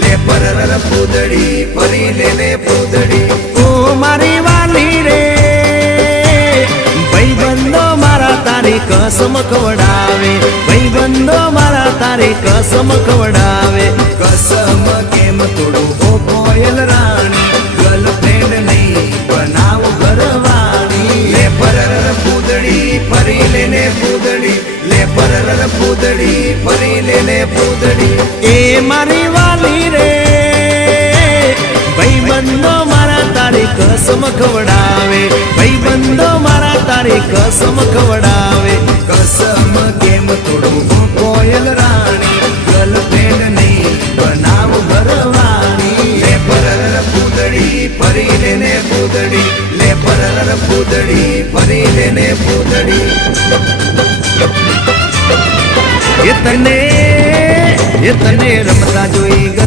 લે પરર પૂદડી ફરી લેને પૂદડી ઓ મારી વાલી રે ભાઈબંધો મારા તારી કસમ ખવડાવે ભાઈબંધો મારા તારી કસમ ખવડાવે કસમ કેમ તોડું ઓ કોયલ રાણી ગર્લફ્રેન્ડ નહીં બનાવ ઘરવાળી લે પરર પૂદડી ફરી લેને પૂદડી લે પરર પૂદડી ફરી લેને પૂદડી એ મારી વાલી રે ભાઈબંધો મારા તારી કસમ ખવડાવે ભાઈબંધો મારા તારી કસમ ખવડાવે કસમ કેમ તોડું ઓ કોયલ રાણી ગર્લફ્રેન્ડ નહીં બનાવ ઘરવાળી લે પરર પૂદડી ફરી લેને પૂદડી લે પરર પૂદડી ફરી લેને પૂદડી એ તને